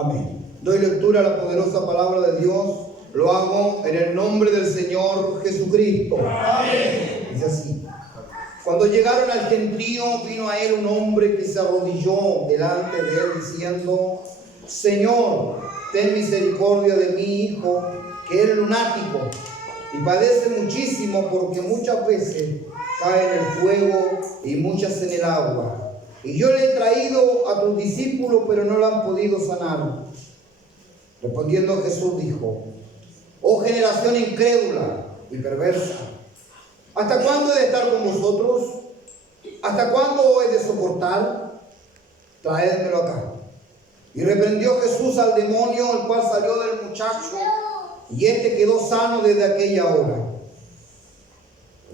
Amén. Doy lectura a la poderosa palabra de Dios. Lo hago en el nombre del Señor Jesucristo. Amén. Dice así: cuando llegaron al gentío, vino a él un hombre que se arrodilló delante de él diciendo: Señor, ten misericordia de mi hijo, que es lunático y padece muchísimo, porque muchas veces cae en el fuego y muchas en el agua. Y yo le he traído a tus discípulos, pero no lo han podido sanar. Respondiendo Jesús dijo: oh generación incrédula y perversa, ¿hasta cuándo he de estar con vosotros? ¿Hasta cuándo he de soportar? Traédmelo acá. Y reprendió Jesús al demonio, el cual salió del muchacho, y éste quedó sano desde aquella hora.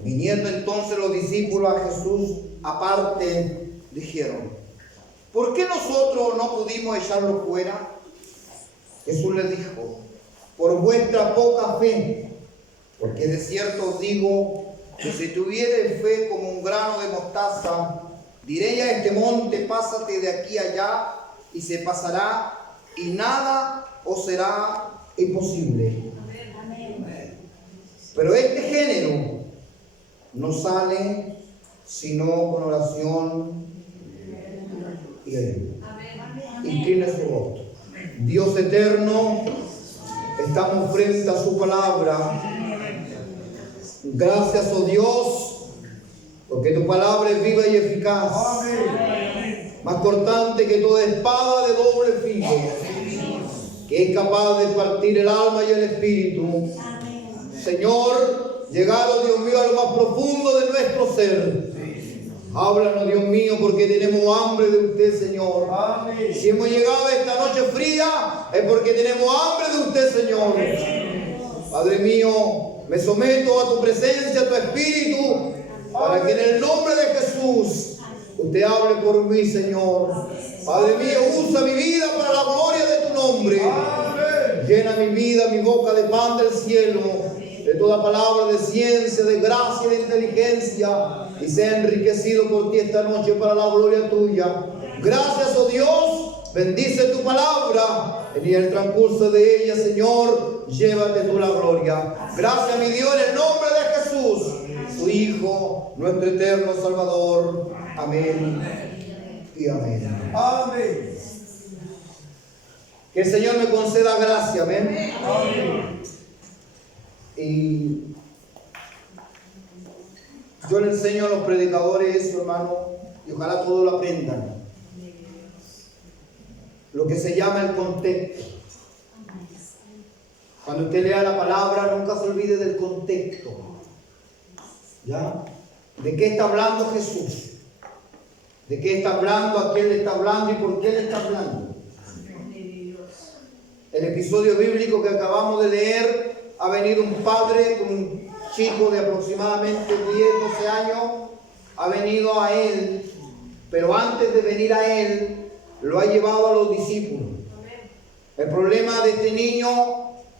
Viniendo entonces los discípulos a Jesús aparte, dijeron: ¿por qué nosotros no pudimos echarlo fuera? Jesús les dijo: por vuestra poca fe, porque de cierto os digo que si tuvierais fe como un grano de mostaza, diréis a este monte: pásate de aquí a allá, y se pasará, y nada os será imposible. Amén. Pero este género no sale sino con oración y ayuda. Incline su rostro. Dios eterno, estamos frente a su palabra. Gracias, oh Dios, porque tu palabra es viva y eficaz. Más cortante que toda espada de doble filo, que es capaz de partir el alma y el espíritu. Señor, llegado, Dios mío, a lo más profundo de nuestro ser. Háblanos, Dios mío, porque tenemos hambre de usted, Señor. Amén. Si hemos llegado a esta noche fría, es porque tenemos hambre de usted, Señor. Padre mío, me someto a tu presencia, a tu espíritu, para que en el nombre de Jesús usted hable por mí, Señor. Padre mío, usa mi vida para la gloria de tu nombre. Amén. Llena mi vida, mi boca de pan del cielo, de toda palabra de ciencia, de gracia y de inteligencia, y sea enriquecido por ti esta noche para la gloria tuya. Gracias, oh Dios, bendice tu palabra, y en el transcurso de ella, Señor, llévate tú la gloria. Gracias, mi Dios, en el nombre de Jesús, tu Hijo, nuestro eterno Salvador. Amén y amén. Amén. Que el Señor me conceda gracia. Amén. Amén. Y yo le enseño a los predicadores eso, hermano, y ojalá todos lo aprendan. Lo que se llama el contexto. Cuando usted lea la palabra, nunca se olvide del contexto. ¿Ya? ¿De qué está hablando Jesús? ¿De qué está hablando? ¿A quién le está hablando? ¿Y por qué le está hablando? El episodio bíblico que acabamos de leer, ha venido un padre con un chico de aproximadamente 10, 12 años, ha venido a él, pero antes de venir a él, lo ha llevado a los discípulos. El problema de este niño,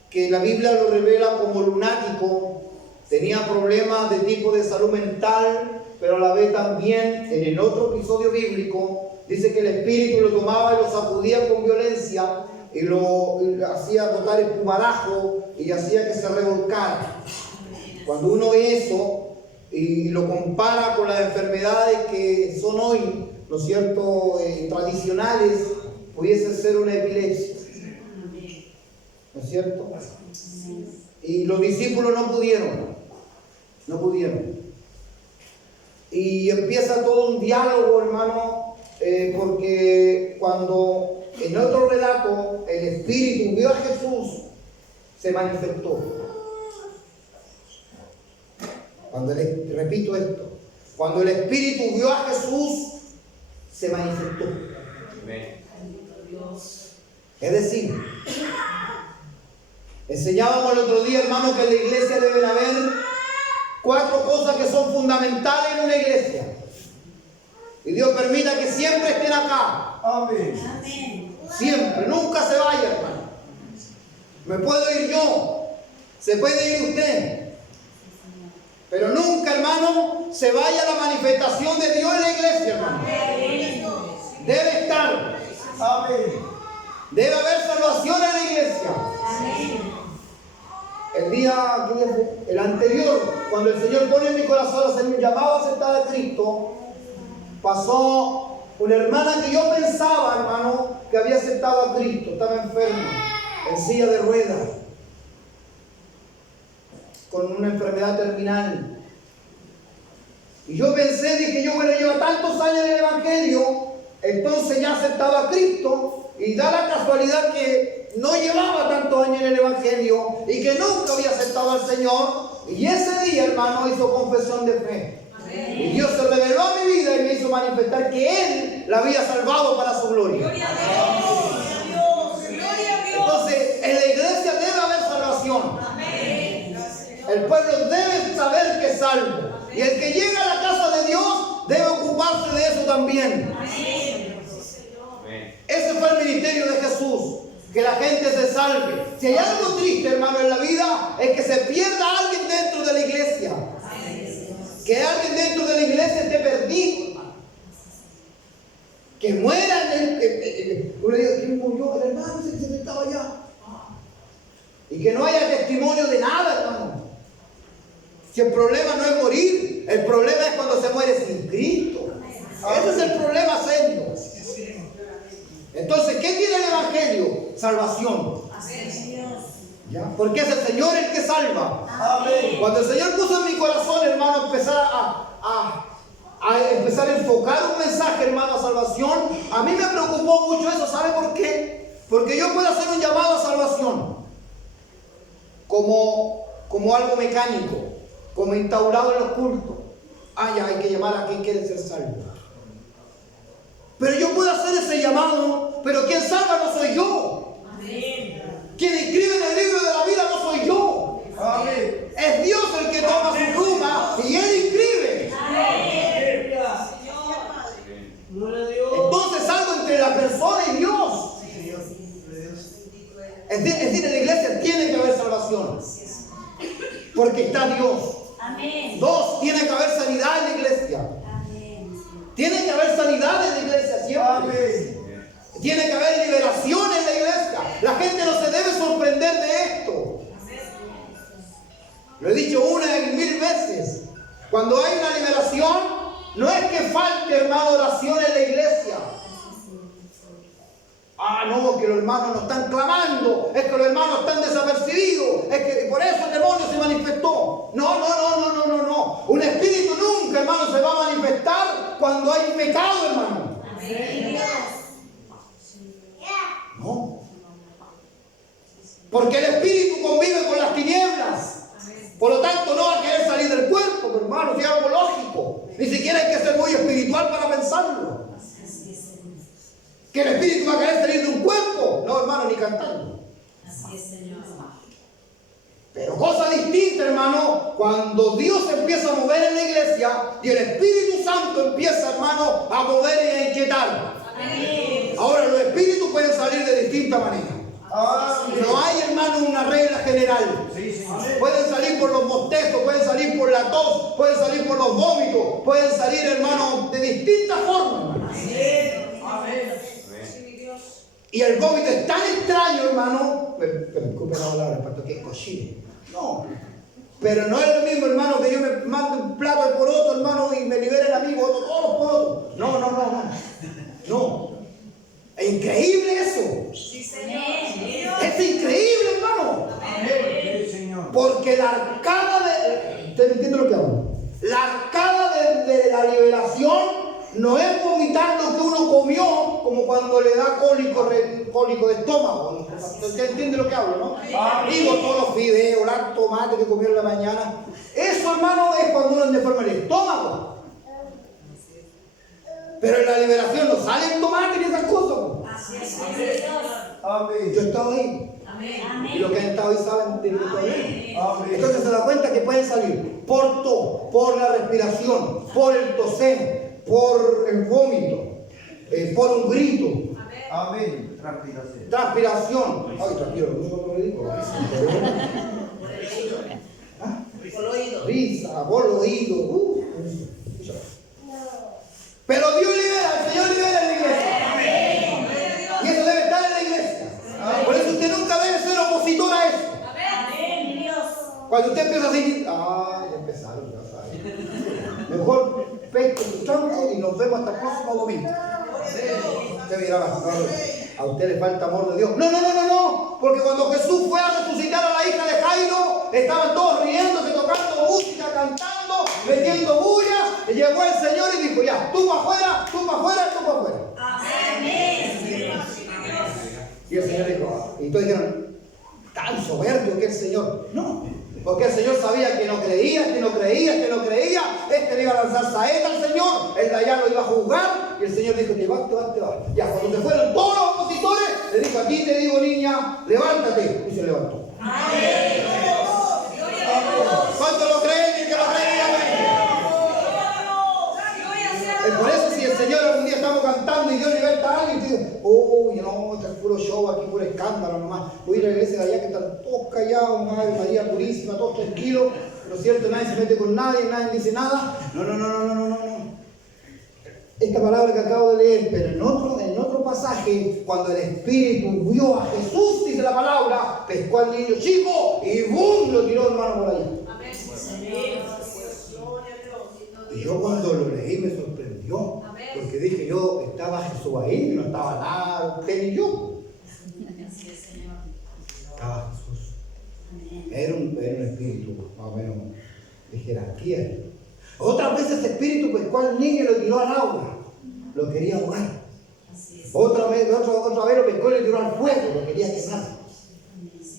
que la Biblia lo revela como lunático, tenía problemas de tipo de salud mental, pero a la vez también, en el otro episodio bíblico, dice que el espíritu lo tomaba y lo sacudía con violencia, y lo hacía botar espumarajo y hacía que se revolcara. Cuando uno ve eso y lo compara con las enfermedades que son hoy, ¿no es cierto?, tradicionales, pudiese ser una epilepsia, ¿no es cierto? Y los discípulos no pudieron. Y empieza todo un diálogo, hermano, porque cuando en otro relato el Espíritu vio a Jesús, se manifestó. Repito esto, cuando el Espíritu vio a Jesús, se manifestó. Es decir, enseñábamos el otro día, hermano, que en la iglesia deben haber 4 cosas que son fundamentales en una iglesia. Y Dios permita que siempre estén acá. Amén. Siempre, nunca se vaya, hermano. Me puedo ir yo, se puede ir usted, pero nunca, hermano, se vaya la manifestación de Dios en la iglesia, hermano. Debe estar. Amén. Debe haber salvación en la iglesia. El anterior, cuando el Señor pone en mi corazón hacer un llamado a aceptar a Cristo, pasó una hermana que yo pensaba, hermano, que había aceptado a Cristo. Estaba enferma, en silla de ruedas, con una enfermedad terminal. Y yo pensé, dije yo, bueno, lleva tantos años en el Evangelio, entonces ya aceptaba a Cristo. Y da la casualidad que no llevaba tantos años en el Evangelio y que nunca había aceptado al Señor. Y ese día, hermano, hizo confesión de fe. Amén. Y Dios se reveló a mi vida y me hizo manifestar que Él la había salvado para su gloria. Gloria a Dios. Gloria a Dios. Entonces, en la iglesia debe haber salvación. Amén. El pueblo debe saber que es salvo. Amén. Y el que llega a la casa de Dios debe ocuparse de eso también. Amén. Ese fue el ministerio de Jesús, que la gente se salve. Si hay algo triste, hermano, en la vida, es que se pierda alguien dentro de la iglesia. Que alguien dentro de la iglesia esté perdido, hermano. Que muera uno dice, ¿quién murió? El hermano se estaba allá. Y que no haya testimonio de nada, hermano. Si el problema no es morir, el problema es cuando se muere sin Cristo. Ese es el problema serio. Entonces, ¿qué tiene el Evangelio? Salvación. ¿Ya? Porque es el Señor el que salva. Amén. Cuando el Señor puso en mi corazón, hermano, empezar a enfocar un mensaje, hermano, a salvación, a mí me preocupó mucho eso. ¿Sabe por qué? Porque yo puedo hacer un llamado a salvación como algo mecánico, como instaurado en los cultos. Ya hay que llamar a quien quiere ser salvo. Pero yo puedo hacer ese llamado, pero quien salva no soy yo. Amén. Quien escribe en el libro de la vida no soy yo. Amén. Es Dios el que toma su pluma y Él inscribe. Amén. Entonces algo entre la persona y Dios. Es decir, en la iglesia tiene que haber salvación. Porque está Dios. Amén. Dos, tiene que haber sanidad en la iglesia. Tiene que haber sanidad en la iglesia siempre. Amén. Tiene que haber liberación en la iglesia. La gente no se debe sorprender de esto. Lo he dicho una y mil veces. Cuando hay una liberación, no es que falte, hermano, oración en la iglesia. No, que los hermanos no están clamando. Es que los hermanos están desapercibidos. Es que por eso el demonio se manifestó. No. Un espíritu nunca, hermano, se va a manifestar cuando hay pecado, hermano. No. Porque el espíritu convive con las tinieblas. Por lo tanto, no va a querer salir del cuerpo, hermano. Es algo lógico. Ni siquiera hay que ser muy espiritual para pensarlo. Que el espíritu va a querer salir de un cuerpo. No, hermano, ni cantando. Así es, Señor. Pero cosa distinta, hermano, cuando Dios empieza a mover en la iglesia y el Espíritu Santo empieza, hermano, a mover y a inquietar. Amén. Ahora, los espíritus pueden salir de distinta manera. Amén. No hay, hermano, una regla general. Sí. Pueden salir por los bostezos, pueden salir por la tos, pueden salir por los vómitos, pueden salir, hermano, de distintas formas. Amén. Amén. Y el vómito es tan extraño, hermano. Disculpe la palabra, para que es cochino. No. Pero no es lo mismo, hermano, que yo me mando un plato de poroto, hermano, y me libere el amigo, todos los porotos. No. Es increíble eso. Sí, Señor. Es increíble, hermano. Amén. Sí, Señor. Porque la arcada de... ¿Usted entiende lo que hablo? La arcada de la liberación no es vomitar lo que uno comió, como cuando le da cólico de estómago. ¿Usted entiende lo que hablo, no? Digo, todos los fideos, el tomate que comió en la mañana. Eso, hermano, es cuando uno enferma el estómago. Pero en la liberación no sale el tomate ni esas cosas. Así es, Amén. Yo he estado ahí. Amén. Y los que han estado ahí saben de lo que estoy ahí. Entonces se da cuenta que pueden salir por tos, por la respiración, por el toser, por el vómito, por un grito. Amén. Transpiración. Ay, tranquilo, no me digo. Por el oído. Risa, por el oído. Pero Dios libera, el Señor libera en la iglesia. Amén. Y eso debe estar en la iglesia. Cuando usted empieza así, ya empezaron, ya saben. Mejor pesque su tronco y nos vemos hasta el próximo domingo. Usted miraba, a usted le falta amor de Dios. No, porque cuando Jesús fue a resucitar a la hija de Jairo, estaban todos riéndose, tocando música, cantando, metiendo bullas. Y llegó el Señor y dijo, ya, tú para afuera, tú para afuera, tú para afuera. Amén. Y el Señor dijo, y todos dijeron, tan soberbio que el Señor. No, porque el Señor sabía que no creía, este le iba a lanzar saeta al Señor, él de allá lo iba a juzgar, y el Señor dijo, te vas. Ya, cuando se fueron todos los opositores, le dijo, a ti te digo, niña, levántate, y se levantó. Amén. ¿Cuántos lo creen y que lo creen? Amén. Por eso si el Señor algún día estamos cantando y Dios liberta a alguien, y te dice, no, este es puro show aquí, puro escándalo nomás. Voy a ir a la iglesia de allá que están todos callados, Madre María purísima, todos tranquilos, ¿no es cierto? Nadie se mete con nadie dice nada. No. Esta palabra que acabo de leer, pero en otro pasaje, cuando el Espíritu vio a Jesús, dice la palabra, pescó al niño chico y ¡bum! Lo tiró hermano por allá. Amén. Y yo cuando lo leí me sorprendió, porque dije yo, estaba Jesús ahí, no estaba nada, usted ni yo. Estaba Jesús. Era un espíritu, más o menos, de jerarquía. Otras veces ese espíritu pescó al niño y lo tiró al agua, lo quería ahogar. Otra vez lo pescó y lo tiró al fuego, lo quería quemar.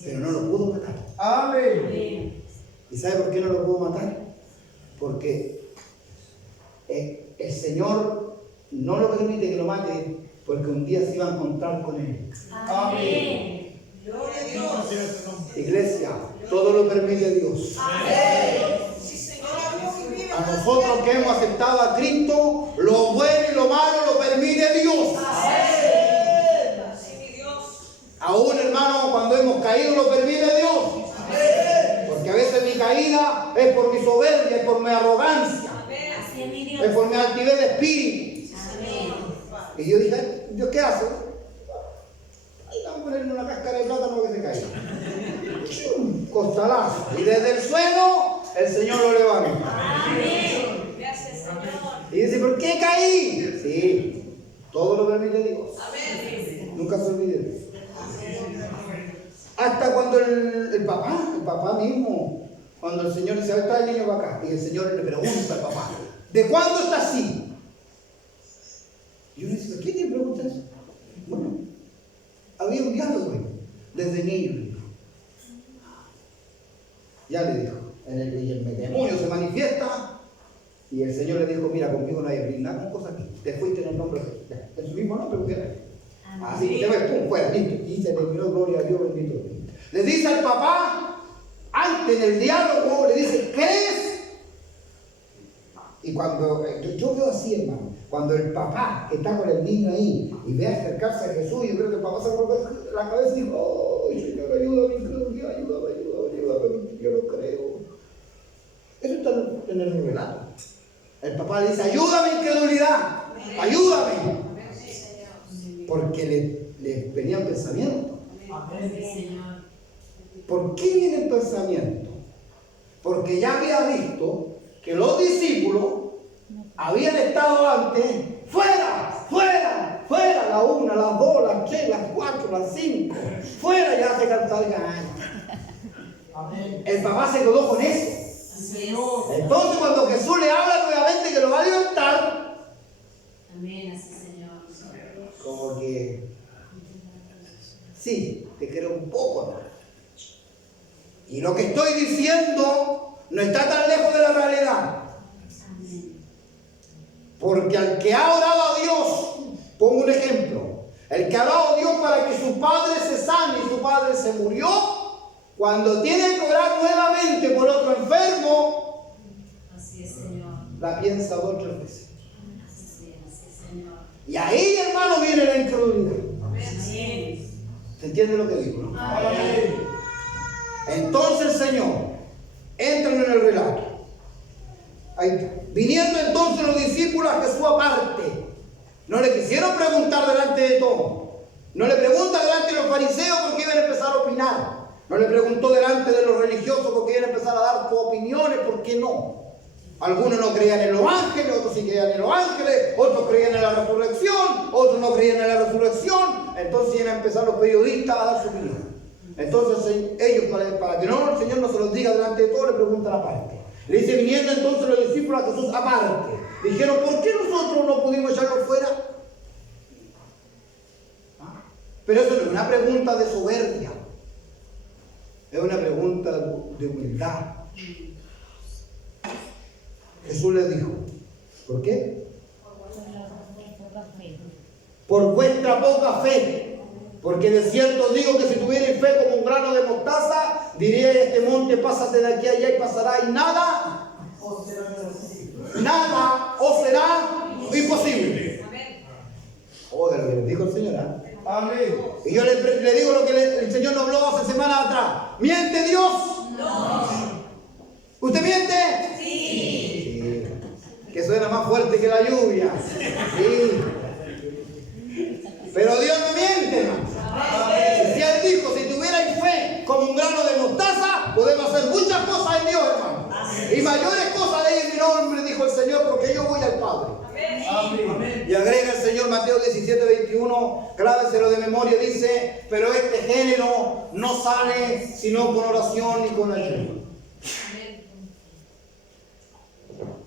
Pero no lo pudo matar. Amén. ¿Y sabe por qué no lo pudo matar? Porque el Señor no lo permite que lo mate, porque un día se iba a encontrar con él. Amén. Iglesia, todo lo permite Dios. Amén. A nosotros que hemos aceptado a Cristo, lo bueno y lo malo lo permite Dios. Amén. Aún, hermano, cuando hemos caído lo permite Dios. Porque a veces mi caída es por mi soberbia, es por mi arrogancia, es por mi altivez de espíritu. Y yo dije, ¿Dios qué hace? Ahí vamos a ponerle una cáscara de plátano que se caiga. Costalazo. Y desde el suelo, el Señor lo levanta. Amén. Gracias, Señor. Y dice, ¿por qué caí? Sí, todo lo permite Dios. Amén. Nunca se olvide de eso. Hasta cuando el papá mismo, cuando el Señor dice, trae el niño para acá, y el Señor le pregunta al papá, ¿de cuándo está así? Y uno dice, ¿quién le pregunta eso? Bueno, había un diálogo desde niño. Ya le dijo, y el demonio se manifiesta, y el Señor le dijo, mira, conmigo no hay nada con cosas aquí, te fuiste en el nombre de en su mismo nombre, porque así que te ves, pum, fuera, listo, y se terminó, gloria a Dios, bendito. Le dice al papá, antes del diálogo, le dice, ¿crees? Y cuando, yo veo así, hermano, cuando el papá que está con el niño ahí y ve acercarse a Jesús, yo creo que el papá se golpea la cabeza y dijo, oh, Señor, ayúdame, yo no creo. Eso está en el relato. El papá le dice, ayúdame, incredulidad, ayúdame. Porque le venía el pensamiento. ¿Por qué viene el pensamiento? Porque ya había visto que los discípulos habían estado antes fuera, la 1, las 2, las 3, las 4, las 5, fuera, ya se cantar el gallo. El papá se quedó con eso. Entonces cuando Jesús le habla nuevamente que lo va a libertar, como que sí, te creo un poco, ¿no? Y lo que estoy diciendo no está tan lejos de la realidad. Porque al que ha orado a Dios, pongo un ejemplo, el que ha orado a Dios para que su padre se sane y su padre se murió, cuando tiene que orar nuevamente por otro enfermo, la piensa 2 o 3 veces. Y ahí, hermano, viene la incredulidad. ¿Se entiende lo que digo, no? Amén. Entonces el Señor entra en el relato. Viniendo entonces los discípulos a Jesús aparte, no le quisieron preguntar delante de todos. No le preguntan delante de los fariseos porque iban a empezar a opinar. No le preguntó delante de los religiosos porque iban a empezar a dar sus opiniones, ¿por qué no? Algunos no creían en los ángeles, otros sí creían en los ángeles, otros creían en la resurrección, otros no creían en la resurrección. Entonces iban a empezar los periodistas a dar su opinión. Entonces ellos, para que no, el Señor no se los diga delante de todos, le preguntan aparte. Le dice, viniendo entonces los discípulos a Jesús aparte, dijeron, ¿por qué nosotros no pudimos echarlo fuera? Pero eso no es una pregunta de soberbia, es una pregunta de humildad. Jesús les dijo, ¿por qué? Por vuestra poca fe. Porque de cierto digo que si tuvierais fe como un grano de mostaza, diría este monte, pásate de aquí a allá y pasará, y nada os será imposible. Oh, de lo que les dijo el Señor, ¿eh? Amén. Y yo le digo lo que el Señor nos habló hace semanas atrás. ¿Miente Dios? No. ¿Usted miente? Sí. Que suena más fuerte que la lluvia. Sí. Pero Dios no miente, hermano. Si Él dijo, si tuvierais fe como un grano de mostaza, podemos hacer muchas cosas en Dios, hermano. Y mayores cosas de en mi nombre, dijo el Señor, porque yo voy al Padre. Amén. Y agrega el Señor Mateo 17:21, grábeselo de memoria, dice, pero este género no sale sino con oración y con ayuno.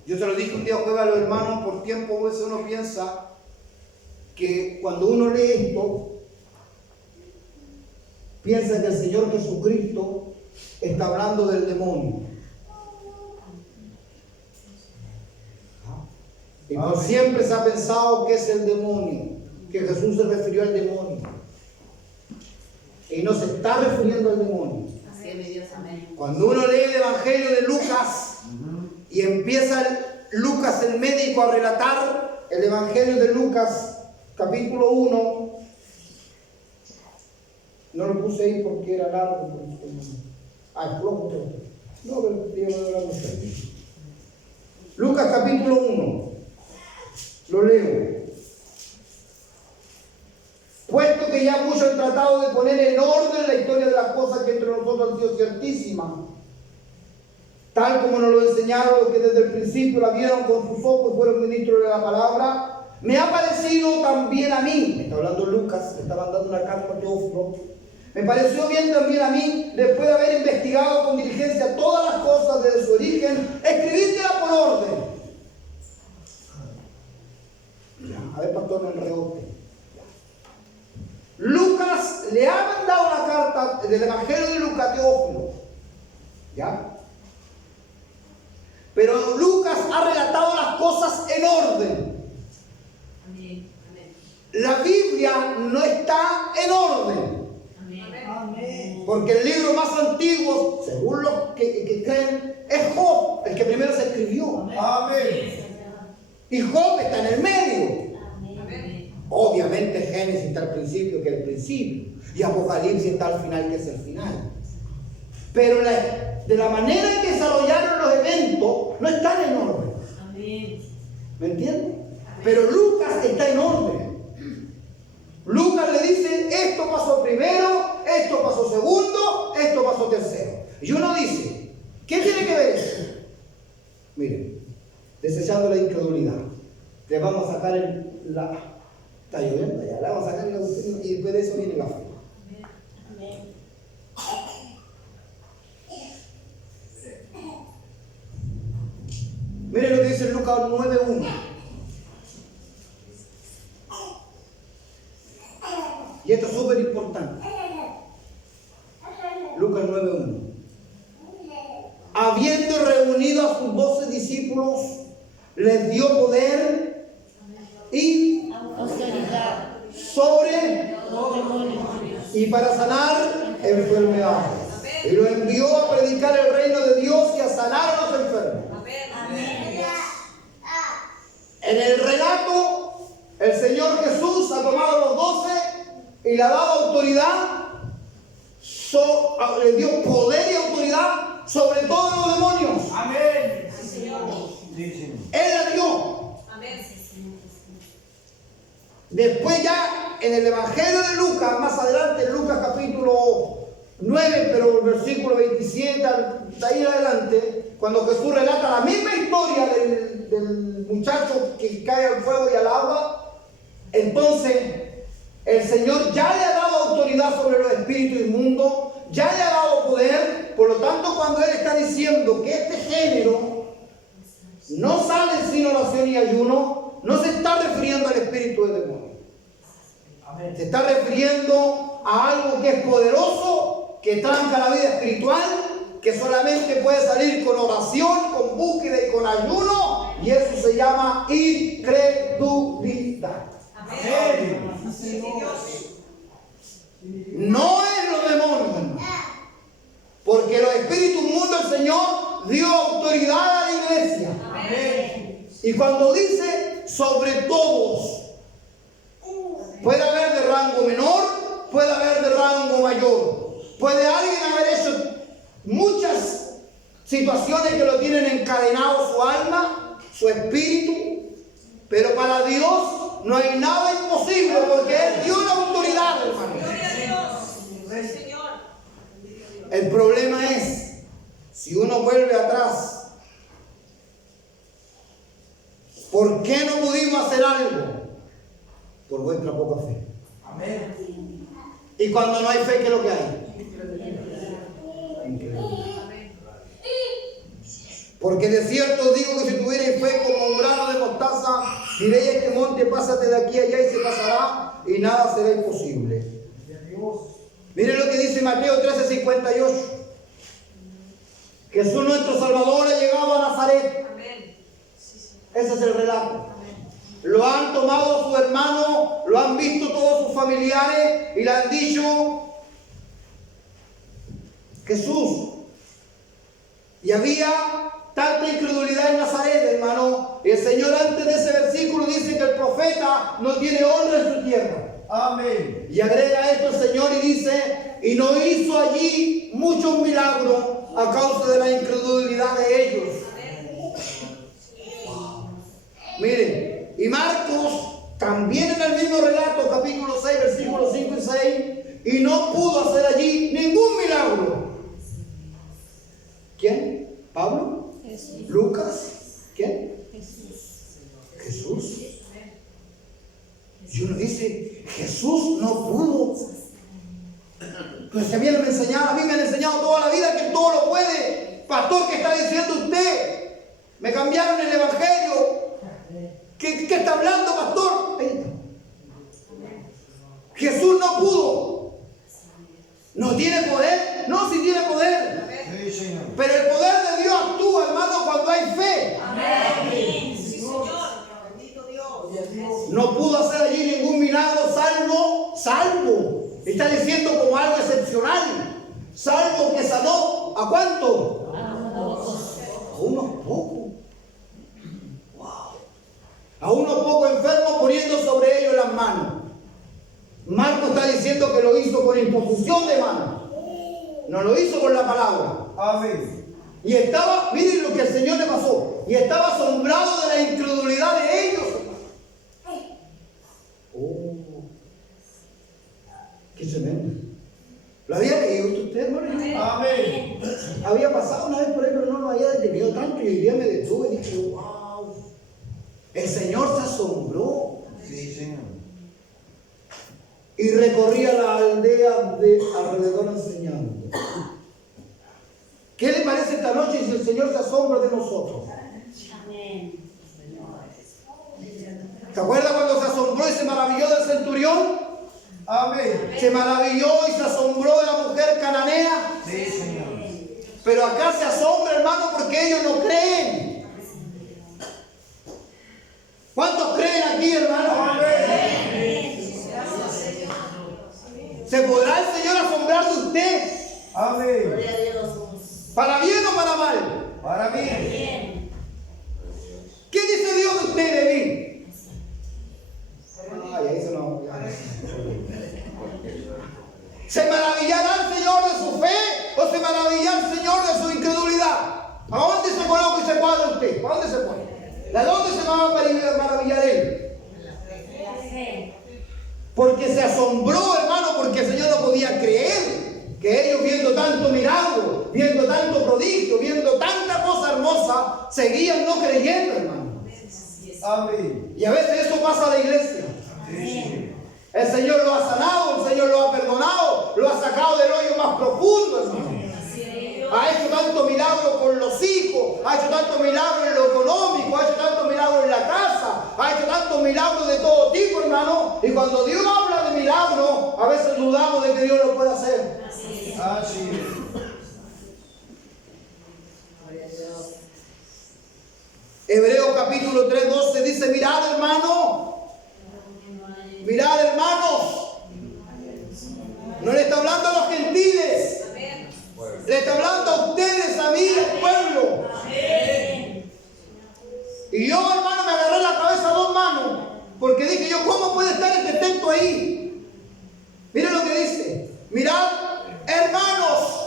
Yo se lo dije un día jueves a los hermanos, por tiempo a veces uno piensa que cuando uno lee esto, piensa que el Señor Jesucristo está hablando del demonio. Y por siempre se ha pensado que es el demonio, que Jesús se refirió al demonio. Y no se está refiriendo al demonio. Cuando uno lee el Evangelio de Lucas y empieza Lucas el médico a relatar el Evangelio de Lucas capítulo 1, no lo puse ahí porque era largo. Flojo. No, pero Lucas capítulo 1. Lo leo. Puesto que ya muchos han tratado de poner en orden la historia de las cosas que entre nosotros han sido ciertísimas, tal como nos lo enseñaron los que desde el principio la vieron con sus ojos y fueron ministros de la palabra, me ha parecido también a mí, está hablando Lucas, le está mandando una carta a Teófilo, me pareció bien también a mí, después de haber investigado con diligencia todas las cosas desde su origen, escribírtela por orden. A ver, pastor, me enredó. Lucas le ha mandado la carta del Evangelio de Lucas a Teófilo. ¿Ya? Pero Lucas ha relatado las cosas en orden. Amén. La Biblia no está en orden. Amén. Porque el libro más antiguo, según los que creen, es Job, el que primero se escribió. Amén. Y Job está en el medio. Amén. Obviamente Génesis está al principio, que es el principio. Y Apocalipsis está al final, que es el final. Pero de la manera en que desarrollaron los eventos, no están en orden. Amén. ¿Me entienden? Pero Lucas está en orden. Lucas le dice, esto pasó primero, esto pasó segundo, esto pasó tercero. Y uno dice, ¿qué tiene que ver eso? Miren, desechando la incredulidad, le vamos a sacar está lloviendo ya, le vamos a sacar y después de eso viene la fe. Amén. Miren lo que dice Lucas 9:1. Y esto es súper importante. Lucas 9:1. Habiendo reunido a sus 12 discípulos, les dio poder y autoridad sobre y para sanar enfermedades. Y lo envió a predicar el reino de Dios y a sanar a los enfermos. En el relato, el Señor Jesús ha tomado a los 12 y le ha dado autoridad, le dio poder y autoridad sobre todos los demonios. Amén. Él la dio. Amén. Después ya en el Evangelio de Lucas, más adelante en Lucas capítulo 9, pero el versículo 27, de ahí en adelante, cuando Jesús relata la misma historia del muchacho que cae al fuego y al agua, entonces el Señor ya le ha dado autoridad sobre los espíritus inmundos, ya le ha dado poder. Por lo tanto, cuando Él está diciendo que este género no sale sin oración y ayuno, no se está refiriendo al espíritu del demonio. Se está refiriendo a algo que es poderoso, que tranca la vida espiritual, que solamente puede salir con oración, con búsqueda y con ayuno, y eso se llama incredulidad. Amén. No es los demonios, hermano, porque los espíritus inmundos el Señor dio autoridad a la iglesia. Amén. Y cuando dice sobre todos, puede haber de rango menor, puede haber de rango mayor. Puede alguien haber hecho muchas situaciones que lo tienen encadenado su alma, su espíritu, pero para Dios no hay nada imposible porque Él dio la autoridad, hermano. El problema es, si uno vuelve atrás, ¿por qué no pudimos hacer algo? Por vuestra poca fe. Amén. Y cuando no hay fe, ¿qué es lo que hay? Porque de cierto os digo que si tuvierais fe como un grano de mostaza, diréis a este monte, pásate de aquí a allá y se pasará, y nada será imposible. Miren lo que dice Mateo 13:58. Jesús nuestro Salvador ha llegado a Nazaret. Ese es el relato. Lo han tomado sus hermanos, lo han visto todos sus familiares y le han dicho: Jesús. Y había tanta incredulidad en Nazaret, hermano. Y el Señor antes de ese versículo dice que el profeta no tiene honra en su tierra. Amén. Y agrega esto el Señor y dice: y no hizo allí muchos milagros a causa de la incredulidad de ellos. Miren, y Marcos también en el mismo relato, capítulo 6, versículos 5 y 6, y no pudo hacer allí ningún milagro. ¿Quién? ¿Pablo? Jesús. ¿Lucas? ¿Quién? Jesús. Y uno dice: Jesús no pudo. Pues a mí me han enseñado toda la vida que todo lo puede. Pastor, ¿qué está diciendo usted? Me cambiaron el evangelio. ¿Qué está hablando, pastor? Jesús no pudo. ¿No tiene poder? No, sí tiene poder. Pero el poder de Dios actúa, hermano, cuando hay fe. Amén. Sí, Señor. Bendito Dios. No pudo hacer allí ningún milagro salvo. Está diciendo como algo excepcional. Salvo que sanó. ¿A cuánto? A unos pocos. A unos pocos enfermos poniendo sobre ellos las manos. Marcos está diciendo que lo hizo con imposición de manos. No lo hizo con la palabra. Amén. Y estaba, miren lo que el Señor le pasó. Y estaba asombrado de la incredulidad de ellos. Oh, qué tremendo. ¿Lo había leído usted, hermano? Amén. Había pasado una vez por ahí, pero no lo había detenido tanto. Y hoy día me detuve y dije: wow. El Señor se asombró. Sí, Señor. Y recorría la aldea de alrededor enseñando. ¿Qué le parece esta noche si el Señor se asombra de nosotros? Amén. ¿Se acuerda cuando se asombró y se maravilló del centurión? Amén. Se maravilló y se asombró de la mujer cananea. Sí, Señor. Pero acá se asombra, hermano, porque ellos no creen. ¿Cuántos creen aquí, hermano? Amén. ¿Se podrá el Señor asombrar de usted? Amén. ¿Para bien o para mal? Para bien. ¿Qué dice Dios de usted de mí? Ay, eso no. ¿Se maravillará el Señor de su fe o se maravillará el Señor de su incredulidad? ¿A dónde se coloca y se cuadra usted? ¿A dónde se pone? ¿De dónde se va a maravillar él? Porque se asombró, hermano, porque el Señor no podía creer. que ellos viendo tanto milagro, viendo tanto prodigio, viendo tanta cosa hermosa, seguían no creyendo, hermano. Amén. Y a veces eso pasa a la iglesia. Sí. El Señor lo ha sanado, el Señor lo ha perdonado, lo ha sacado del hoyo más profundo, hermano. Ha hecho tanto milagro con los hijos, ha hecho tanto milagro en lo económico, ha hecho tanto milagro en la casa, ha hecho tanto milagro de todo tipo, hermano. Y cuando Dios habla de milagro, a veces dudamos de que Dios lo pueda hacer. Así es. Hebreos capítulo 3:12 dice: mirad, hermanos. No le está hablando a los gentiles. Le está hablando a ustedes, a mí, al pueblo. Y yo, hermano, me agarré la cabeza a dos manos, porque dije yo, ¿cómo puede estar este texto ahí? Miren lo que dice: mirad, hermanos.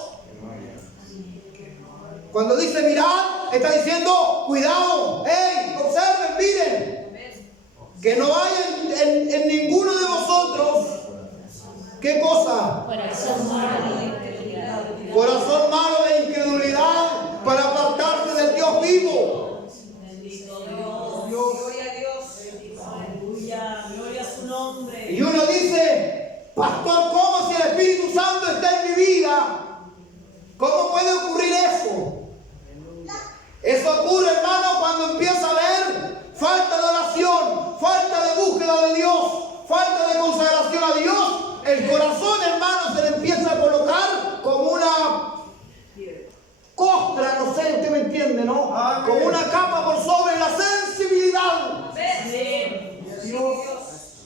Cuando dice mirad, está diciendo cuidado, hey, observen, miren, que no haya en ninguno de vosotros, ¿qué cosa? Corazón malo de incredulidad para apartarse del Dios vivo. Bendito Dios. Gloria a Dios. Aleluya. Gloria a su nombre. Y uno dice: pastor, ¿cómo si el Espíritu Santo está en mi vida? ¿Cómo puede ocurrir eso? Eso ocurre, hermano, cuando empieza a haber falta de oración, falta de búsqueda de Dios, falta de consagración a Dios. El corazón, hermano, se le empieza a colocar como una costra, no sé, usted me entiende, ¿no? Como una capa por sobre la sensibilidad.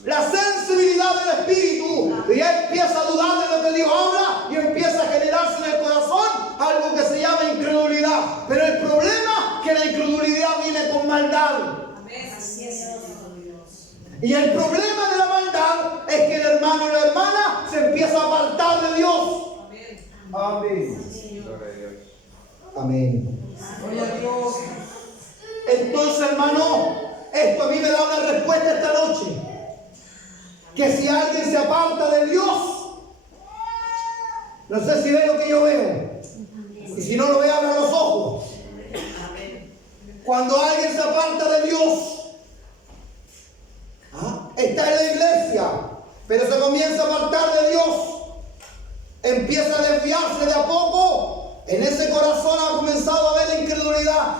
La sensibilidad del Espíritu. Y él empieza a dudar de lo que Dios habla y empieza a generarse en el corazón algo que se llama incredulidad. Pero el problema es que la incredulidad viene con maldad. Y el problema de la maldad es que el hermano o la hermana se empieza a apartar de Dios. Amén. Amén. Gloria a Dios. Entonces, hermano, esto a mí me da una respuesta esta noche. Que si alguien se aparta de Dios, no sé si ve lo que yo veo. Y si no lo ve, abra los ojos. Cuando alguien se aparta de Dios, está en la iglesia, pero se comienza a apartar de Dios, empieza a desviarse de a poco, en ese corazón ha comenzado a haber la incredulidad.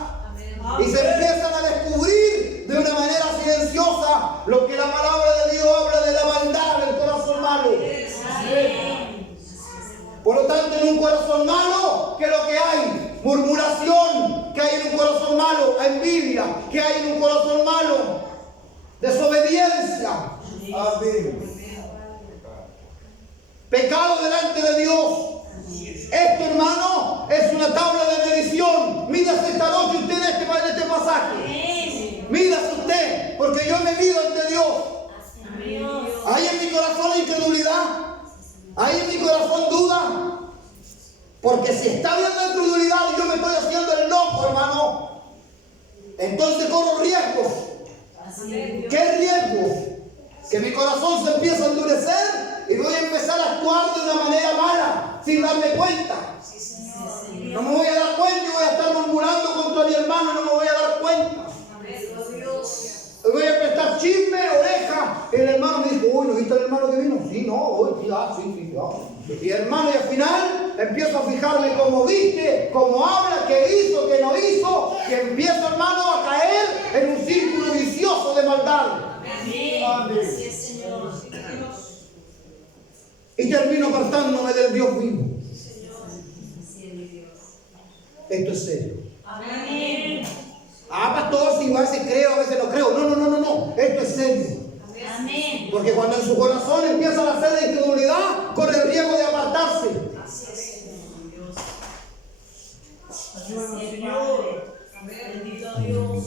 Y se empiezan a descubrir de una manera silenciosa lo que la palabra de Dios habla de la maldad del corazón malo. Por lo tanto, en un corazón malo, ¿qué es lo que hay? Murmuración, que hay en un corazón malo, envidia, que hay en un corazón malo, desobediencia. Amén. Pecado delante de Dios. Esto, hermano, es una tabla de medición. Mídase esta noche usted en este pasaje. Mídase usted, porque yo me mido ante Dios. ¿Hay en mi corazón incredulidad? ¿Hay en mi corazón duda? Porque si está habiendo incredulidad y yo me estoy haciendo el loco, hermano, entonces corro riesgos. ¿Qué riesgos? Que mi corazón se empieza a endurecer y voy a empezar a actuar de una manera mala sin darme cuenta. No me voy a dar cuenta y voy a estar murmurando contra mi hermano y no me voy a dar cuenta. Voy a prestar chisme, oreja. El hermano me dijo: uy, ¿no viste el hermano que vino? Sí, no, hoy, sí, Y hermano, y al final empiezo a fijarme cómo viste, cómo habla, qué hizo, qué no hizo, y empiezo, hermano, a caer en un círculo vicioso de maldad. Así es, Señor. Y termino apartándome del Dios vivo. Esto es serio. Amén. Pastor, si a veces creo, a veces no creo. No. Esto es serio. Amén. Porque cuando en su corazón empieza a nacer la incredulidad, corre el riesgo de apartarse. Ayúdanos, Señor. Bendito Dios.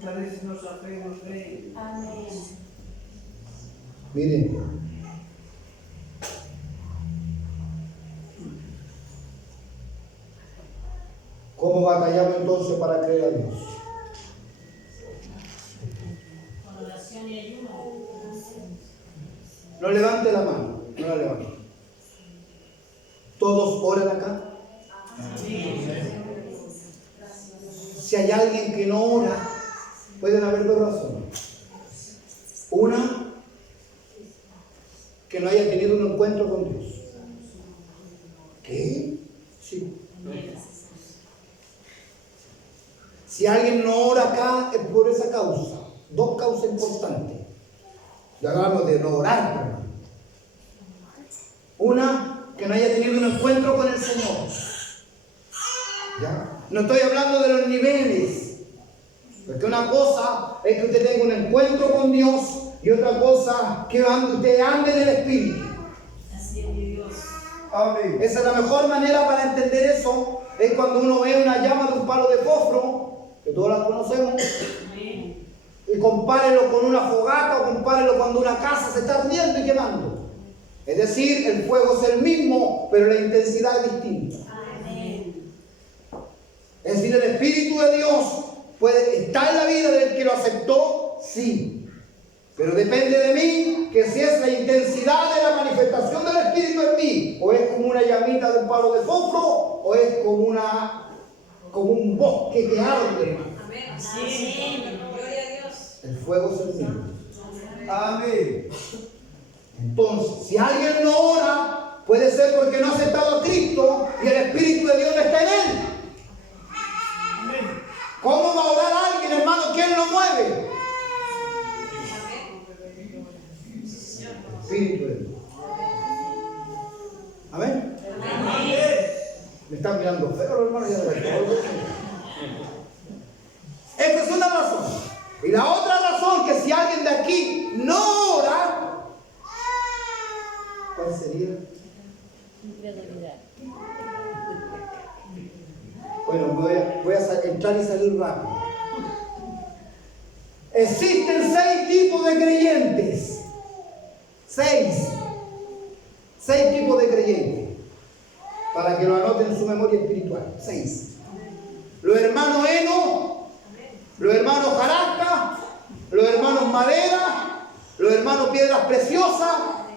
Fortalécenos a fe, Rey. Amén. Miren. ¿Cómo batallamos entonces para creer a Dios? Con oración y ayuno. No levante la mano, no la levante. ¿Todos oran acá? Si hay alguien que no ora, pueden haber dos razones. Una, que no haya tenido un encuentro con Dios. ¿Qué? Sí. Si alguien no ora acá, es por esa causa. Dos causas importantes. Ya hablamos de no orar, hermano. Una, que no haya tenido un encuentro con el Señor. ¿Ya? No estoy hablando de los niveles. Porque una cosa es que usted tenga un encuentro con Dios y otra cosa que usted ande en el Espíritu. Así es, mi Dios. Amén. Esa es la mejor manera para entender eso. Es cuando uno ve una llama de un palo de fósforo, que todos la conocemos, Amén. y compárelo con una fogata o compárelo cuando una casa se está ardiendo y quemando. Es decir, el fuego es el mismo, pero la intensidad es distinta. Amén. Es decir, el Espíritu de Dios puede estar en la vida del que lo aceptó, sí. Pero depende de mí que si es la intensidad de la manifestación del Espíritu en mí, o es como una llamita de un palo de fósforo, o es como un bosque que arde. Amén. Amén. Gloria a Dios. El fuego es el mismo. Amén. Entonces, si alguien no ora, puede ser porque no ha aceptado a Cristo y el Espíritu de Dios no está en él. ¿Cómo va a orar alguien, hermano? ¿Quién lo mueve? Espíritu de Dios. Amén. Me están mirando feo, hermano. Esa es una razón. Y la otra razón, que si alguien de aquí no ora, ¿cuál sería? Bueno, voy a entrar y salir rápido. Existen 6 tipos de creyentes. 6 tipos de creyentes. Para que lo anoten en su memoria espiritual. 6. Los hermanos Heno, los hermanos Jarasca, los hermanos Madera, los hermanos Piedras Preciosas,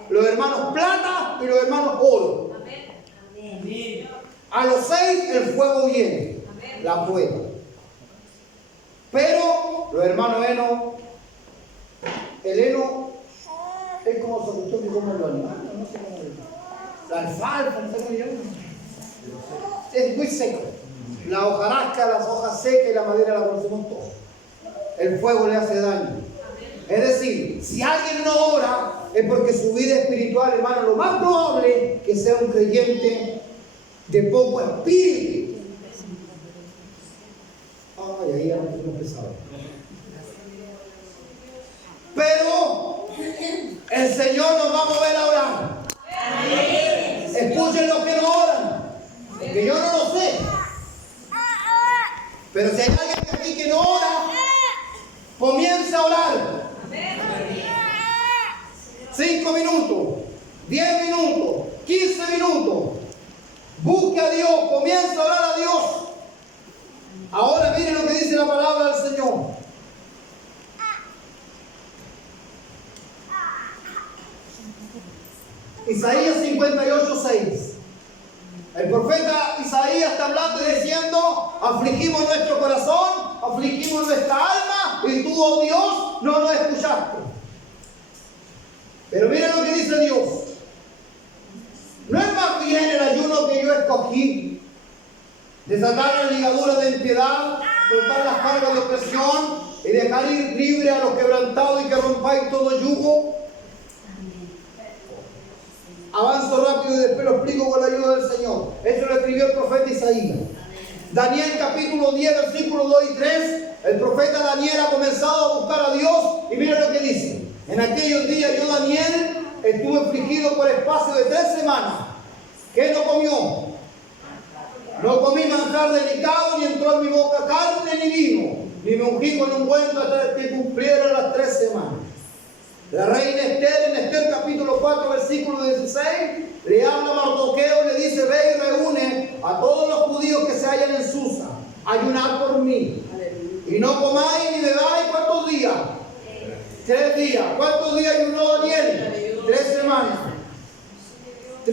los hermanos Plata y los hermanos Oro. Amén. A los 6 el fuego viene, la prueba. Pero los hermanos Heno, el heno es como se gustó que comen los animales, no sé cómo es. La alfalfa, no sé cómo se llama. Es muy seco. La hojarasca, las hojas secas y la madera la conocemos todos. El fuego le hace daño. Es decir, si alguien no ora, es porque su vida espiritual, hermano, lo más probable es que sea un creyente de poco espíritu. Ay, ahí ya no estoy pesado. Pero el Señor nos va a mover a orar. Escuchen los que no oran, porque yo no lo sé. Pero si hay alguien aquí que no ora, comienza a orar. 5 minutos, 10 minutos, 15 minutos. Busque a Dios, comienza a orar a Dios. Ahora miren lo que dice la palabra del Señor. Isaías 58:6. El profeta Isaías está hablando y diciendo: afligimos nuestro corazón, afligimos nuestra alma, y tú, oh Dios, no nos escuchaste. Pero miren lo que dice Dios. ¿No es más bien el ayuno que yo escogí? Desatar las ligaduras de impiedad, soltar las cargas de opresión y dejar ir libre a los quebrantados y que rompáis todo yugo. Avanzo rápido y después lo explico con la ayuda del Señor. Eso lo escribió el profeta Isaías. Daniel capítulo 10, versículos 2 y 3. El profeta Daniel ha comenzado a buscar a Dios y miren lo que dice. En aquellos días yo, Daniel, estuve afligido por espacio de 3 semanas. ¿Qué no comió? No comí manjar delicado, ni entró en mi boca carne ni vino, ni me ungí con ungüento hasta que cumplieran las 3 semanas. La reina Esther, en Esther capítulo 4, versículo 16, le habla a Mardoqueo y le dice: ve y reúne a todos los judíos que se hallan en Susa, ayunad por mí. Y no comáis ni bebáis. ¿Cuántos días? 3 días. ¿Cuántos días ayunó Daniel? 3 semanas.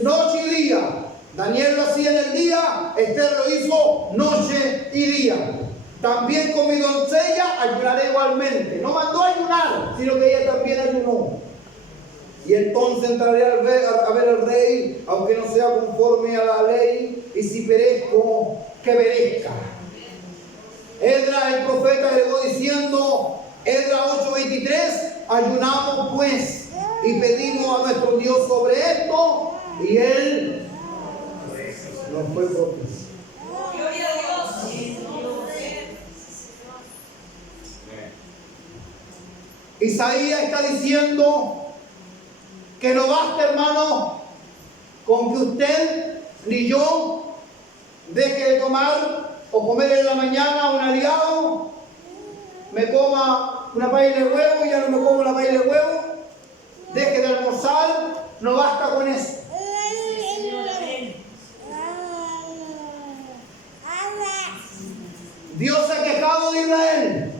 Noche y día. Daniel lo hacía en el día, Esther lo hizo noche y día. También con mi doncella ayunaré igualmente. No mandó a ayunar, sino que ella también ayunó. Y entonces entraré a ver al rey, aunque no sea conforme a la ley, y si perezco, que perezca. Esdras el profeta agregó diciendo, Esdras 8:23, ayunamos pues y pedimos a nuestro Dios sobre esto, y él nos fue propicio. Gloria a Dios. Isaías está diciendo que no basta, hermano, con que usted ni yo deje de tomar o comer en la mañana un aliado, me coma una paila de huevo y ya no me como la paila de huevo, deje de almorzar, no basta con eso. Dios se ha quejado de Israel,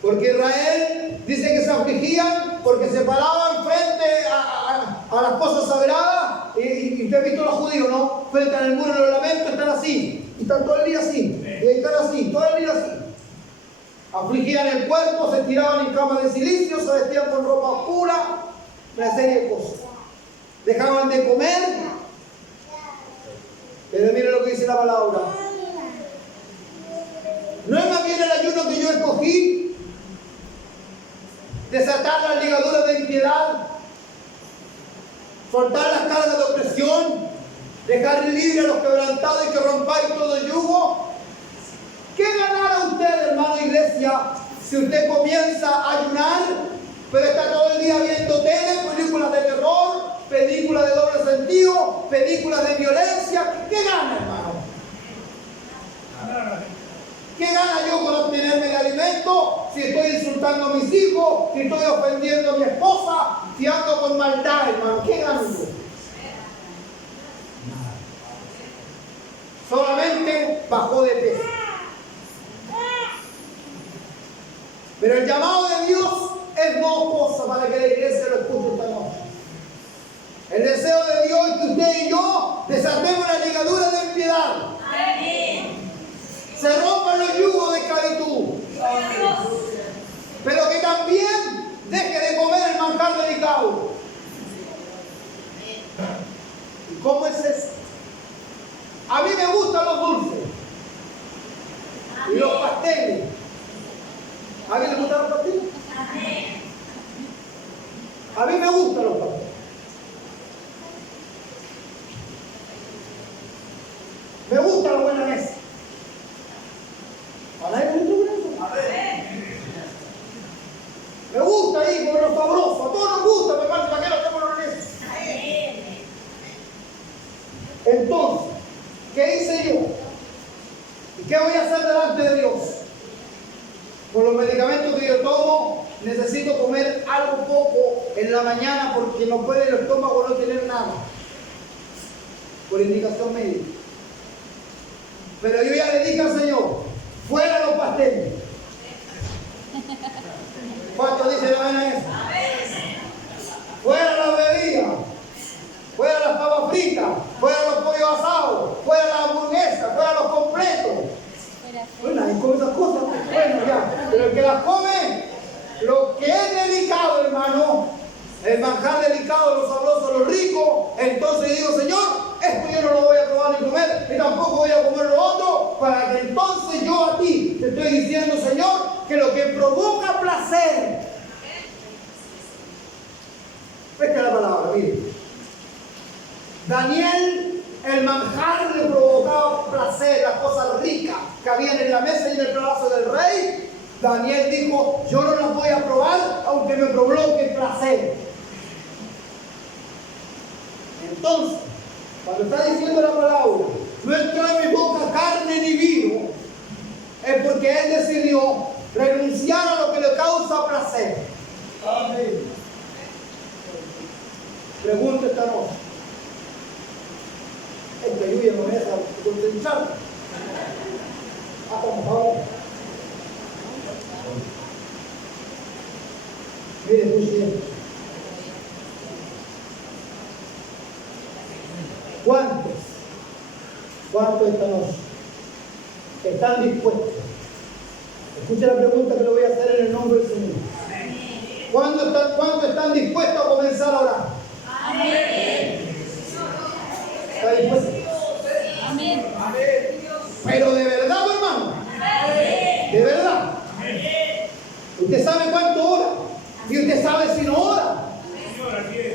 porque Israel dice que se afligían porque se paraban frente a las cosas sagradas, y usted ha visto a los judíos, ¿no? Frente al muro de los lamentos están así, y están todo el día así, y están así, todo el día así. Afligían el cuerpo, se tiraban en camas de silicio, se vestían con ropa oscura, una serie de cosas. Dejaban de comer, pero miren lo que dice la palabra. No es más bien el ayuno que yo escogí, desatar las ligaduras de impiedad, soltar las cargas de opresión, dejar libre a los quebrantados y que rompáis todo yugo. ¿Qué ganará usted, hermano iglesia, si usted comienza a ayunar, pero está todo el día viendo tele, películas de terror, películas de doble sentido, películas de violencia? ¿Qué gana, hermano? ¿Qué gana yo con obtenerme de alimento si estoy insultando a mis hijos, si estoy ofendiendo a mi esposa, si ando con maldad, hermano? ¿Qué gano yo? Solamente bajó de peso. Pero el llamado de Dios es dos cosas para que la iglesia lo escuche esta noche. El deseo de Dios es que usted y yo desatemos la ligadura de impiedad. Amén. Se rompan los yugos de esclavitud. Pero que también deje de comer el manjar delicado. ¿Y cómo es eso? A mí me gustan los dulces y los pasteles. ¿A alguien le gustan los pasteles? A mí me gustan los pasteles. Me gusta la buena mesa. ¿A nadie le gusta eso? Me gusta ahí con lo sabroso. A todos nos gusta, me parece, ¿para qué lo hacemos en la mesa? Entonces, ¿qué hice yo? ¿Y qué voy a hacer delante de Dios? Con los medicamentos que yo tomo, necesito comer algo poco en la mañana porque no puede el estómago no tener nada. Por indicación médica. Pero yo ya le dije al Señor, fuera los pasteles. ¿Cuántos dicen amén a eso? Fuera las bebidas, fuera las papas fritas, fuera los pollos asados, fuera las hamburguesas, fuera los completos. Bueno, nadie come esas cosas. Bueno, ya. Pero el que las come, lo que es delicado, hermano, el manjar delicado, lo sabroso, lo rico, entonces digo, Señor, esto yo no lo voy a probar ni comer, y tampoco voy a comer lo otro, para que entonces yo a ti te estoy diciendo, Señor, que lo que provoca placer, esta es la palabra, mire. Daniel, el manjar le provocaba placer, las cosas ricas que habían en la mesa y en el palacio del rey. Daniel dijo, yo no las voy a probar, aunque me provoque placer. Entonces, cuando está diciendo la palabra, no entró en mi boca carne ni vino, es porque él decidió renunciar a lo que le causa placer. Amén. Pregunta esta noche. Esta lluvia no me deja concentrar. Por favor. Mire, escuche. ¿Cuántos ¿Cuántos esta noche están dispuestos? Escucha la pregunta que le voy a hacer en el nombre del Señor. ¿Cuántos están dispuestos a comenzar a orar? ¿Está dispuesto? Pero de verdad, hermano. De verdad. Usted sabe cuánto ora. Y usted sabe si no ora.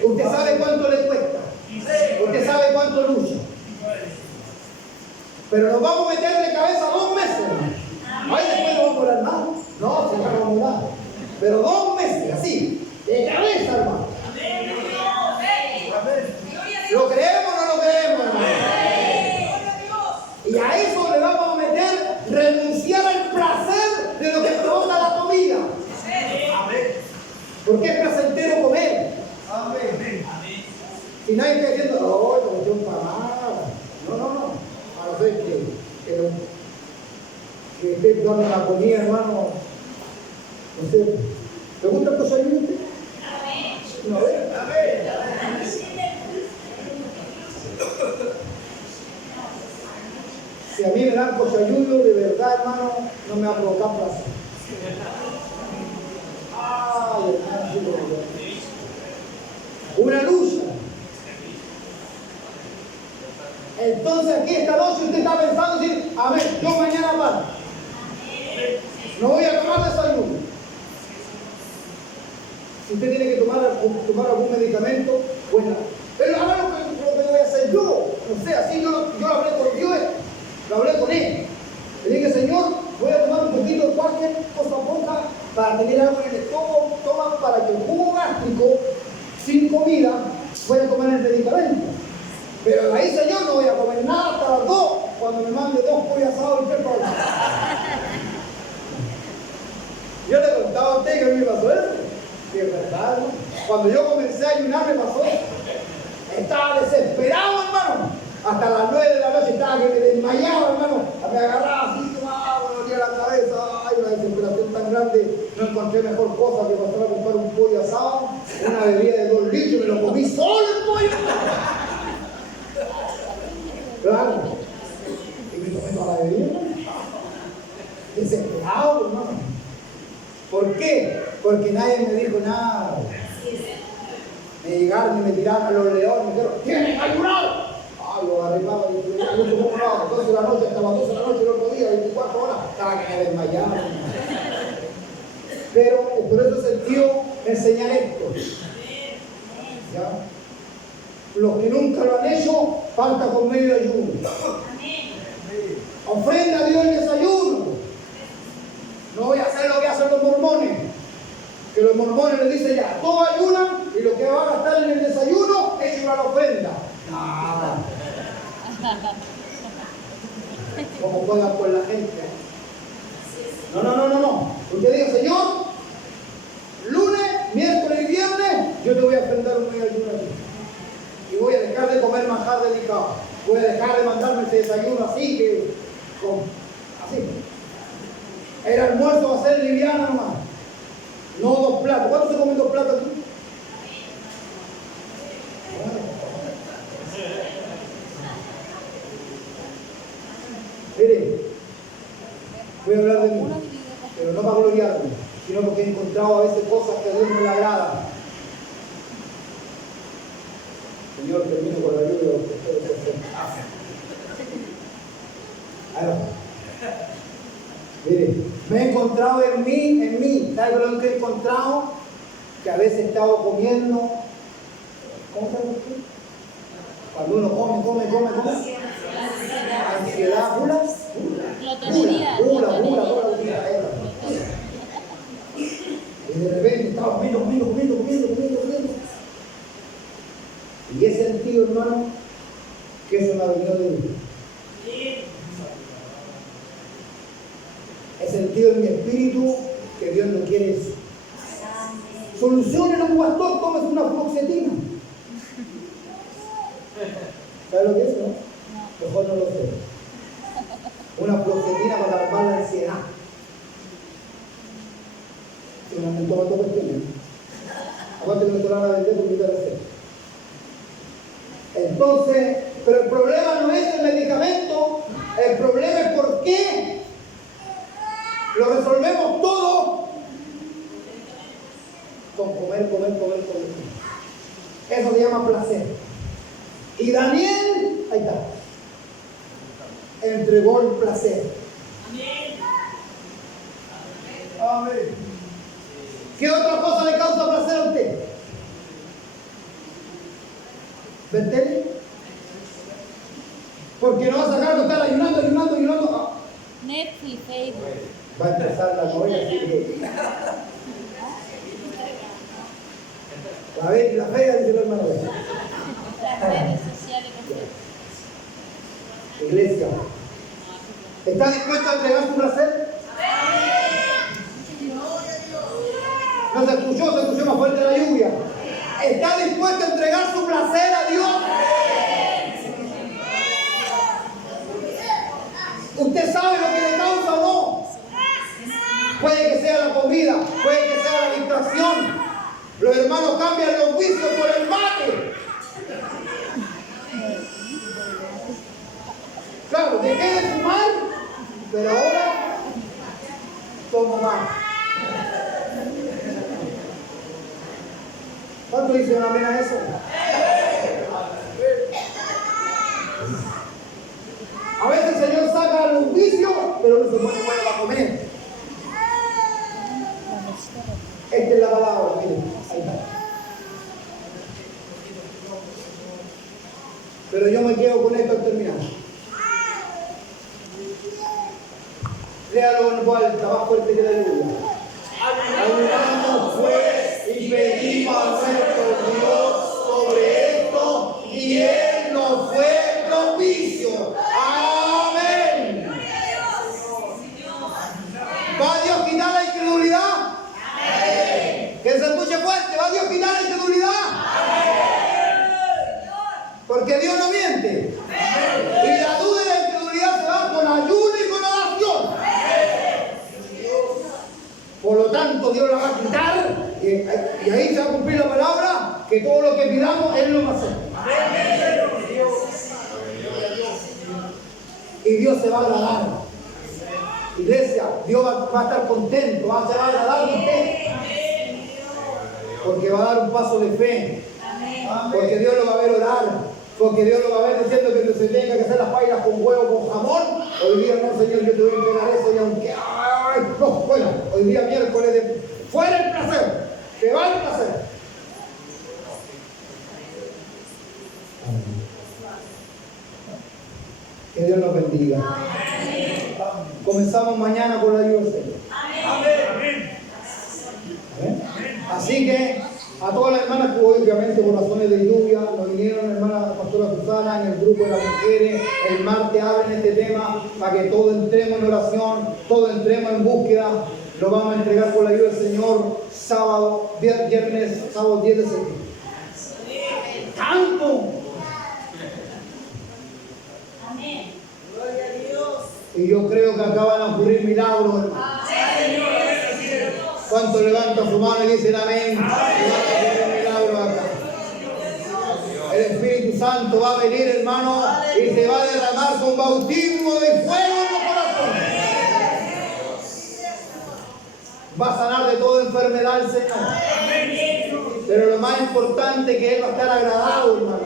Usted sabe cuánto le cuesta. Usted sabe cuánto lucha. Pero nos vamos a meter de cabeza 2 meses, hermano. Ahí después no vamos a orar más. No, se va a orar. Pero 2 meses, así, de cabeza, hermano. ¿Lo creemos o no lo creemos, hermano? Y a eso le vamos a meter renunciar al placer de lo que provoca la comida. Porque es placentero comer. Y nadie está diciendo, no, no, yo para nada. No. A no ser que esté dando la comida, hermano. No sé. ¿Le gusta el cochayuyo a usted? No, si a mí me dan cochayuyo, de verdad, hermano, no me va a provocar placer. Ay, hermano, una lucha. Entonces aquí esta noche usted está pensando decir, a ver, yo mañana paro. No voy a tomar desayuno. Si usted tiene que tomar algún medicamento, bueno, pero ahora lo que voy a hacer yo, no sé, así yo hablé con Dios, lo hablé con Él. Le dije, Señor, voy a tomar un poquito de cualquier cosa poca para tener algo en el estómago, toma para que el jugo gástrico, sin comida, pueda tomar el medicamento. Pero de ahí, Señor, no voy a comer nada hasta las 2, cuando me mande 2 pollos asados y 3 pollos. Yo le contaba a usted que a mí me pasó eso. Que es verdad, ¿no? Cuando yo comencé a ayunar me pasó eso. Estaba desesperado, hermano. Hasta las 9 de la noche estaba que me desmayaba, hermano. Me agarraba así, me dolía la cabeza. Ay, una desesperación tan grande. No encontré mejor cosa que pasar a comprar un pollo asado, una bebida de 2 litros, y me lo comí solo el pollo. Claro. Y me tomé toda la bebida. Desesperado, hermano. ¿Por qué? Porque nadie me dijo nada. Me llegaron y me tiraron a los leones y me dijeron, ¡tienes que ayunar! Ay, lo arreglaba, yo como a las 12 de la noche, hasta las 12 de la noche el otro día, 24 horas, estaba que me desmayaba. Pero por eso sentió enseñar esto. ¿Ya? Los que nunca lo han hecho, falta con medio ayuno. Ofrenda a Dios el desayuno. No voy a hacer lo que hacen los mormones. Que los mormones les dicen ya, todos ayunan y lo que van a gastar en el desayuno es llevar la ofrenda. Nada. Como juegan con la gente. No. Usted diga, Señor, lunes, miércoles y viernes, yo te voy a ofrendar un medio ayuno aquí. Y voy a dejar de comer manjar delicado. Voy a dejar de mandarme ese desayuno así que... así. El almuerzo va a ser liviano nomás. No 2 platos. ¿Cuántos se comen 2 platos aquí? Mire, voy a hablar de mí, pero no para gloriarme, sino porque he encontrado a veces cosas que a Dios no le agradan. Señor, termino con la ayuda de ustedes. Ahí va. Mire, me he encontrado en mí. ¿Sabe lo que he encontrado? Que a veces he estado comiendo. ¿Cómo se llama usted? Cuando uno come. Ansiedad, gula. Y de repente estaba comiendo. Y he sentido, hermano, que eso me ha venido de Dios. He sentido en mi espíritu que Dios no quiere eso. Solucionen a un pastor, tómese una fluoxetina. ¿Sabes lo que es, no? Mejor no lo sé. Una fluoxetina para calmar la ansiedad. Si me han tomado todo el aparte que no te lo van a vender porque te lo sé. Entonces, pero el problema no es el medicamento. El problema es por qué lo resolvemos todo con comer. Eso se llama placer. Y Daniel, ahí está, entregó el placer. Amén. ¿Qué otra cosa le causa placer a usted? ¿Ver tele? Porque no va a sacar de estar ayunando. Netflix, Facebook. Va a empezar la novela. La ve, la fea, dice el hermano. Las redes sociales. Iglesia, ¿está dispuesto a entregar su placer? No se escuchó más fuerte la lluvia. ¿Está dispuesto a entregar su placer a Dios? ¿Usted sabe lo que le causa o no? Puede que sea la comida, puede que sea la distracción. Los hermanos cambian los vicios por el mate. Claro, dejé de fumar, pero ahora tomo más. ¿Cuánto dicen amén a eso? A veces el Señor saca los vicios, pero no se pone bueno para comer. Esta es la palabra, miren, ahí está. Pero yo me quedo con esto al terminar. Léalo en voz alta, más fuerte que la lluvia. Ayunamos pues y pedimos a nuestro Dios sobre esto, y Él nos fue propicio. Amén. ¿Va Dios a quitar la incredulidad? Que se escuche fuerte. ¿Va Dios a quitar la incredulidad? Porque Dios no miente. Y la duda y la incredulidad se van con ayuno y con oración. Por lo tanto, Dios la va a quitar y ahí se va a cumplir la palabra, que todo lo que pidamos, Él lo va a hacer. Y Dios se va a agradar. Iglesia, Dios va a estar contento, se va a agradar de usted. Porque va a dar un paso de fe. Porque Dios lo va a ver orar. Porque Dios lo va a ver diciendo que se tenga que hacer las pailas con huevo, con jamón. Hoy día no, Señor, yo te voy a entregar eso y aunque... no, bueno, hoy día miércoles de... fuera el placer. Que va el placer. Que Dios nos bendiga. Comenzamos mañana con la ayuda del Señor. Amén. Así que a todas las hermanas que hoy, obviamente por razones de lluvia, nos vinieron, hermana pastora Susana, en el grupo de las mujeres, el martes hablan este tema para que todos entremos en oración, todos entremos en búsqueda. Lo vamos a entregar con la ayuda del Señor sábado 10 de septiembre. ¡Tanto! Amén. Gloria a Dios. Y yo creo que acá van a ocurrir milagros, hermano. ¿Cuántos levantan su mano y dicen amén? El Espíritu Santo va a venir, hermano, y se va a derramar con bautismo de fuego en los corazones. Va a sanar de toda enfermedad el Señor. Pero lo más importante es que Él va a estar agradado, hermano.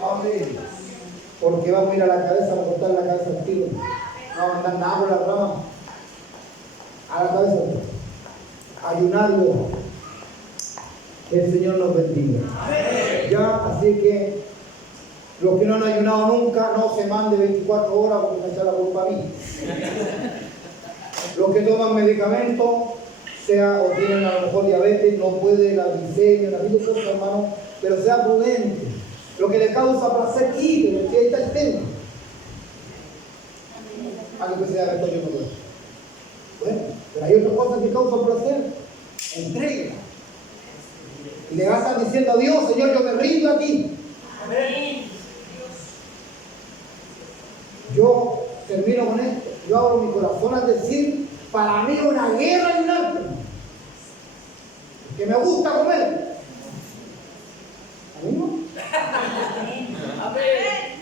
Amén. Porque vamos a ir a la cabeza para cortar la cabeza al tiro. No vamos a andar nada por la rama. A la cabeza. Ayunando. Que el Señor nos bendiga. Ya, así que los que no han ayunado nunca, no se mande 24 horas porque me echa la culpa a mí. Los que toman medicamentos, sea o tienen a lo mejor diabetes, no puede la glicemia, la cosas, hermano, pero sea prudente. Lo que le causa placer, quítelo, que ahí está el tema. Algo que sea esto yo no puedo. Bueno, pero hay otras cosas que causan placer. Entrega. Y le vas a estar diciendo a Dios, Señor, yo me rindo a ti. Amén. Yo termino con esto. Yo abro mi corazón al decir, para mí es una guerra y un arte. Que me gusta comer. ¿A mí no? Amén.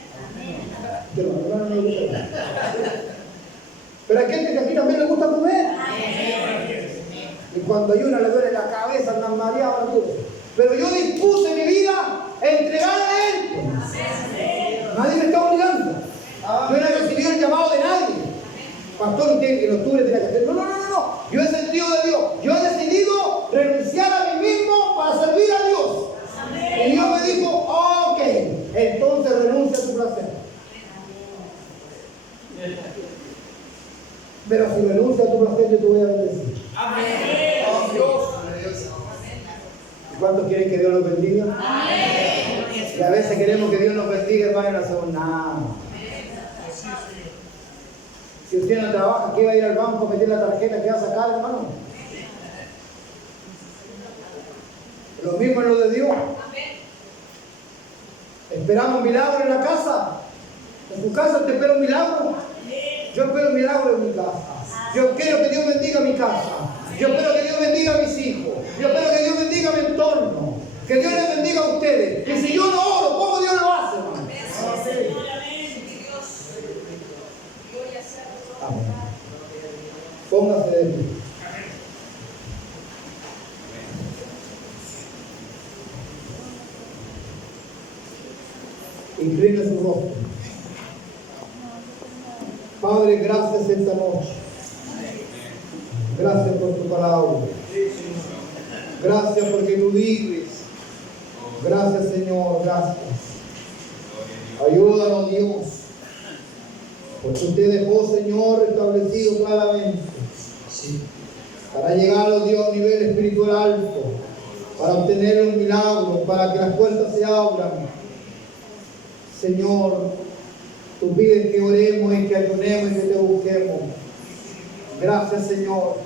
Pero a mi hermano no le gusta comer. Pero hay gente que aquí también le gusta comer. Y cuando hay una le duele la cabeza, andan mareados. Pero yo dispuse mi vida a entregarle a Él. Nadie me está obligando. Yo no he recibido el llamado de nadie. Pastor, usted en octubre tiene que hacer. No. Yo he sentido de Dios. Yo he decidido renunciar a mí mismo para servir a Dios. Y Dios me dijo, ok, entonces renuncia a tu placer. Pero si renuncia a tu placer, yo te voy a bendecir. Amén. Oh, Dios. ¿Y cuántos quieren que Dios los bendiga? Amén. Y a veces queremos que Dios nos bendiga, hermano, y no hacemos nada. Si usted no trabaja, ¿qué va a ir al banco a meter la tarjeta que va a sacar, hermano? Lo mismo es lo de Dios. Esperamos milagros en la casa. En tu casa te espera un milagro. Yo espero un milagro en mi casa. Yo quiero que Dios bendiga mi casa. Yo espero que Dios bendiga a mis hijos. Yo espero que Dios bendiga mi entorno. Que Dios les bendiga a ustedes. Y si yo no oro, ¿cómo Dios lo hace, hermano? Amén. Póngase de pie. Incline su rostro. Padre, gracias esta noche. Gracias por tu palabra. Gracias porque tú vives. Gracias, Señor, gracias. Ayúdanos, Dios. Porque usted dejó, Señor, establecido claramente para llegar a Dios a un nivel espiritual alto, para obtener un milagro, para que las puertas se abran. Señor, tú pides que oremos y que ayunemos y que te busquemos. Gracias, Señor,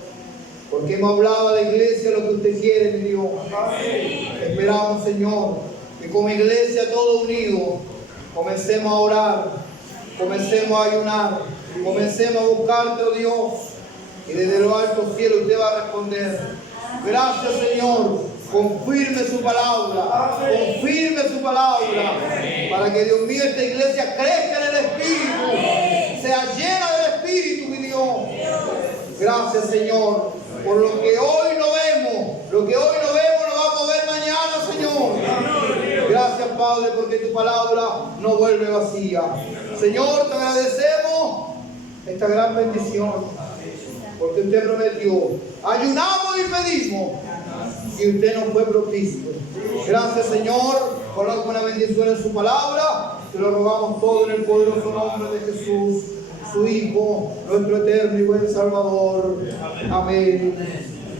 porque hemos hablado a la iglesia lo que usted quiere, mi Dios. Esperamos, Señor, que como iglesia todos unidos comencemos a orar, comencemos a ayunar, comencemos a buscarte, oh Dios, y desde los altos cielos usted va a responder. Gracias, Señor. Confirme su palabra, confirme su palabra, para que, Dios mío, esta iglesia crezca en el Espíritu, sea llena del Espíritu, mi Dios. Gracias, Señor, por lo que hoy no vemos, lo que hoy no vemos lo vamos a ver mañana, Señor. Gracias, Padre, porque tu palabra no vuelve vacía. Señor, te agradecemos esta gran bendición, porque usted prometió, ayunamos y pedimos, y usted nos fue propicio. Gracias, Señor, coloca una bendición en su palabra. Te lo rogamos todo en el poderoso nombre de Jesús, su Hijo, nuestro eterno y buen Salvador. Amén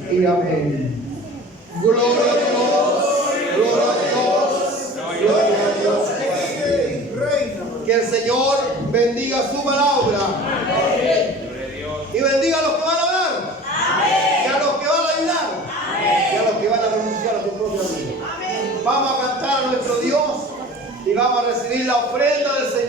y amén. Gloria a Dios, gloria a Dios, gloria a Dios. Que el Señor bendiga su palabra y bendiga a los que van a hablar, y a los que van a ayudar, y a los que van a renunciar a su propia vida. Vamos a cantar a nuestro Dios y vamos a recibir la ofrenda del Señor.